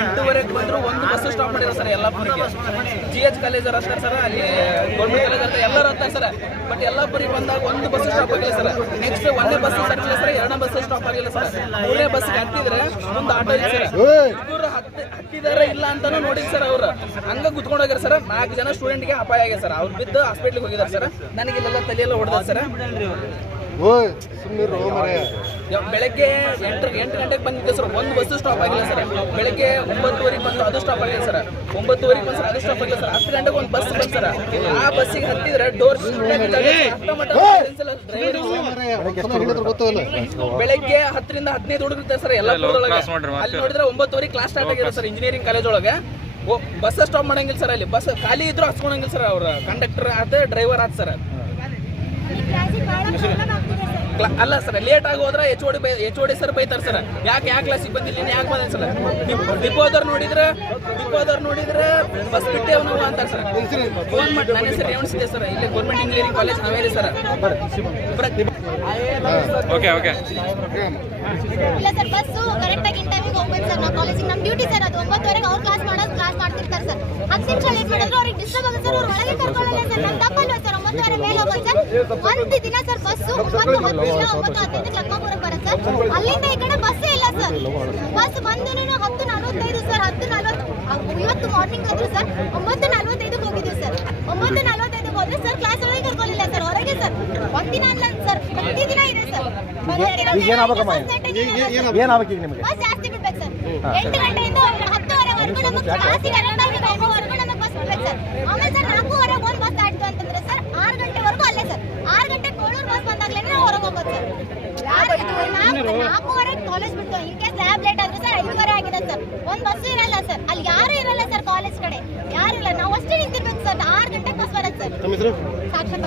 ಎಂಟೂವರೆಗೆ ಬಂದ್ರು ಒಂದು bus stop ಮಾಡಿರೋ ಸರ್ ಯಲ್ಲಾಪುರಿಗೆ. ಜಿ ಎಚ್ ಕಾಲೇಜ್ ಹತ್ತಾರೆ ಸರ್, ಅಲ್ಲಿ ಗೌರ್ಮೆಂಟ್ ಕಾಲೇಜ್ ಅಂತ ಎಲ್ಲರೂ ಹತ್ತಾರೆ ಸರ್. ಬಟ್ ಯಲ್ಲಾಪುರಿಗೆ ಬಂದಾಗ ಒಂದು ಬಸ್ ಸ್ಟಾಪ್ ಆಗಿಲ್ಲ ಸರ್. ನೆಕ್ಸ್ಟ್ ಒಂದೇ ಬಸ್ ಸರ್ವಿಲ್ಲ ಸರ್, ಎರಡನೇ ಬಸ್ ಸ್ಟಾಪ್ ಆಗಿಲ್ಲ ಸರ್. ಮೂರನೇ ಬಸ್ ಹತ್ತಿದ್ರೆ ಒಂದು ಆಟೋ ಇದೆ ಸರ್. ಇವ್ರು ಹತ್ತಿ ಇಲ್ಲ ಅಂತಾನು ನೋಡಿ ಸರ್ ಅವ್ರು. ಹಂಗ ಕುತ್ಕೊಂಡು ಹೋಗ್ಯಾರ ಸರ್. ನಾಲ್ಕು ಜನ ಸ್ಟೂಡೆಂಟ್ಗೆ ಅಪಾಯ ಆಗಿದೆ ಸರ್. ಅವ್ರು ಬಿದ್ದು ಹಾಸ್ಪಿಟ್ಲಿಗೆ ಹೋಗಿದ್ದಾರೆ ಸರ್. ನನಗೆ ಇಲ್ಲೆಲ್ಲ ತಲೆಯೆಲ್ಲ ಹೊಡೆದ ಸರ್. ಓಯ್ ಸುಮ್ಮನೆ ಬೆಳಗ್ಗೆ ಎಂಟು ಎಂಟು ಗಂಟೆಗೆ ಬಂದಿದ್ದೆ ಸರ್. ಒಂದು ಬಸ್ ಸ್ಟಾಪ್ ಆಗಿಲ್ಲ ಸರ್. ಬೆಳಗ್ಗೆ ಒಂಬತ್ತುವರೆಗೆ ಬಂದು ಅದು ಸ್ಟಾಪ್ ಆಗಿಲ್ಲ ಸರ್. ಒಂಬತ್ತುವರೆಗೆ ಬಂದು ಸರ್ ಅದು ಸ್ಟಾಪ್ ಆಗಿಲ್ಲ ಸರ್. ಹತ್ತು ಗಂಟೆಗೆ ಒಂದು ಬಸ್ ಬಂತು ಸರ್. ಆ ಬಸ್ಸಿಗೆ ಹತ್ತಿದ್ರೆ ಡೋರ್ ಗೊತ್ತಲ್ಲ ಬೆಳಗ್ಗೆ ಹತ್ತರಿಂದ ಹದಿನೈದು ಹುಡುಗರು ಇರ್ತಾರೆ ಸರ್. ಎಲ್ಲ ಅಲ್ಲಿ ನೋಡಿದ್ರೆ ಒಂಬತ್ತುವರೆಗೆ ಕ್ಲಾಸ್ ಸ್ಟಾರ್ಟ್ ಆಗಿದೆ ಸರ್ ಇಂಜಿನಿಯರಿಂಗ್ ಕಾಲೇಜ್ ಒಳಗೆ. ಬಸ್ ಸ್ಟಾಪ್ ಮಾಡಂಗಿಲ್ಲ ಸರ್ ಅಲ್ಲಿ. ಬಸ್ ಖಾಲಿ ಇದ್ರು ಹಚ್ಕೊಳಂಗಿಲ್ಲ ಸರ್ ಅವ್ರ. ಕಂಡಕ್ಟರ್ ಆತ ಡ್ರೈವರ್ ಆತ ಸರ್ ಈ ಕ್ಲಾಸಿಗೆ ಬಹಳ ಪ್ರಾಬ್ಲಮ್ ಆಗ್ತಿದೆ ಸರ್ ಕ್ಲ- ಅಲ್ಲ ಸರ್ ಲೇಟ್ ಆಗಿ ಹೋದ್ರೆ ಎಚ್ ಓಡಿ ಬೈ ಎಚ್ ಓಡಿ ಸರ್ ಬೈತಾರೆ ಸರ್. ಯಾಕೆ ಯಾಕೆ ಕ್ಲಾಸಿಗೆ ಬಂದಿಲ್ಲ ನೀನು ಯಾಕೆ ಬಂದ ಸರ್? ಡಿಪೋದವ್ರು ನೋಡಿದ್ರೆ ಡಿಪೋದವ್ರು ನೋಡಿದ್ರೆ ಬಸ್ ಬಿಟ್ಟೆ ಅವನು ಅಂತಾರೆ ಸರ್. ಫೋನ್ ಮಾಡಿ ನನ್ನ ಹೆಸರು ರೇವಣಿಸಿದೆ ಸರ್. ಇಲ್ಲಿ ಗೌರ್ಮೆಂಟ್ ಇಂಜಿನಿಯರಿಂಗ್ ಕಾಲೇಜ್ ನಾವೇಲಿ ಸರ್. ಓಕೆ ಓಕೆ ಇಲ್ಲ ಸರ್ ಬಸ್ಸು ಕರೆಕ್ಟಾಗಿ ಟೈಮ್ ಟೈಮಿಗೆ ಹೋಗ್ಬೇಕು ಸರ್. ನಾವು ಕಾಲೇಜಿಗೆ ನಮ್ಮ ಡ್ಯೂಟಿ ಸರ್ ಅದು. ಒಂಬತ್ತುವರೆಗೆ ಅವ್ರು ಕ್ಲಾಸ್ ಮಾಡೋದು ಕ್ಲಾಸ್ ಮಾಡ್ತಿರ್ತಾರೆ ಸರ್. ಹತ್ತು ನಿಮಿಷ ಲೇಟ್ ಮಾಡಿದ್ರು ಅವ್ರಿಗೆ ಡಿಸ್ಟರ್ಬ್ ಆಗುತ್ತೆ ಸರ್. ಅವ್ರು ಒಳಗೆ ಕರ್ಕೊಳ್ಳಲ್ಲ ಸರ್. ನಮ್ಮ ತಪ್ಪಲ್ವ ಸರ್? ಒಂಬತ್ತುವರೆ ಮೇಲೆ ಹೋಗೋದು ಸರ್. ಒಂದು ದಿನ ಸರ್ ಬಸ್ಸು ಒಂಬತ್ತು ಹತ್ತಿಲ್ಲ ಒಂಬತ್ತು ಹದಿನೈದಕ್ಕೆ ಲಕ್ಮಾಪುರಕ್ಕೆ ಬರುತ್ತೆ ಸರ್. ಅಲ್ಲಿಂದ ಈ ಕಡೆ ಬಸ್ಸೇ ಇಲ್ಲ ಸರ್. ಬಸ್ ಬಂದು ಹತ್ತು ನಲವತ್ತೈದು ಸರ್ ಹತ್ತು ನಲವತ್ತು ಇವತ್ತು ಮಾರ್ನಿಂಗ್ ಆದ್ರು ಸರ್ ಒಂಬತ್ತು ನಲವತ್ತೈದಕ್ಕೆ ಹೋಗಿದ್ದೀವಿ ಸರ್. ಒಂಬತ್ತು ನಲವತ್ತೈದಕ್ಕೆ ಹೋದ್ರೆ ಸರ್ ಕ್ಲಾಸ್ ಒಳಗೆ ಕರ್ಕೊಳ್ಳಿಲ್ಲ ಸರ್ ಹೊರಗೆ ಸರ್. ಒಂದಿನ ಅಲ್ಲ ಸರ್ ಪ್ರತಿದಿನ ಇದೆ ಸರ್? ಏನಾಗಬೇಕು ನಿಮಗೆ? ಬಸ್ ಜಾಸ್ತಿ ಬಿಡ್ಬೇಕು ಸರ್. ಎಂಟು ಗಂಟೆಯಿಂದ ಹತ್ತುವರೆವರೆಗೂ ನಮಗೆ ಕ್ಲಾಸಿಗೆ ಎರಡವರೆಗೂ ನಮಗೆ ಬಸ್ ಬಿಡ್ಬೇಕು ಸರ್ ಆಮೇಲೆ ಸರ್ ನಾಲ್ಕೂವರೆಗೆ ಒಂದು ಬಸ್ ಆಯ್ತು ಅಂತಂದ್ರೆ ಸರ್ ಆರು ಗಂಟೆವರೆಗೂ ಅಲ್ಲೇ ಸರ್ ಆರು ಗಂಟೆ ಕೋಳೂರು ಬಸ್ ಬಂದಾಗ್ಲೇ ನಾವು ಹೊರಗೆ ಹೋಗೋದು ಸರ್ ಯಾರು ನಾಲ್ಕು ನಾಲ್ಕೂವರೆಗೆ ಕಾಲೇಜ್ ಬಿಟ್ಟು ಇನ್ ಕೇಸ್ ಲ್ಯಾಬ್ ಲೇಟ್ ಆದ್ರೆ ಸರ್ ಐದುವರೆ ಆಗಿದೆ ಸರ್ ಒಂದು ಬಸ್ ಇರಲ್ಲ ಸರ್ ಅಲ್ಲಿ ಯಾರು ಇರಲ್ಲ ಸರ್ ಕಾಲೇಜ್ ಕಡೆ. ಯಾರಿಲ್ಲ ನಾವು ಅಷ್ಟೇ ನಿಂತಿರ್ಬೇಕು ಸರ್ ಆರು ಗಂಟೆಗೆ ಬಸ್ ಬರತ್ತೆ ಸರ್ ಸಾಕ್ಷಾತ್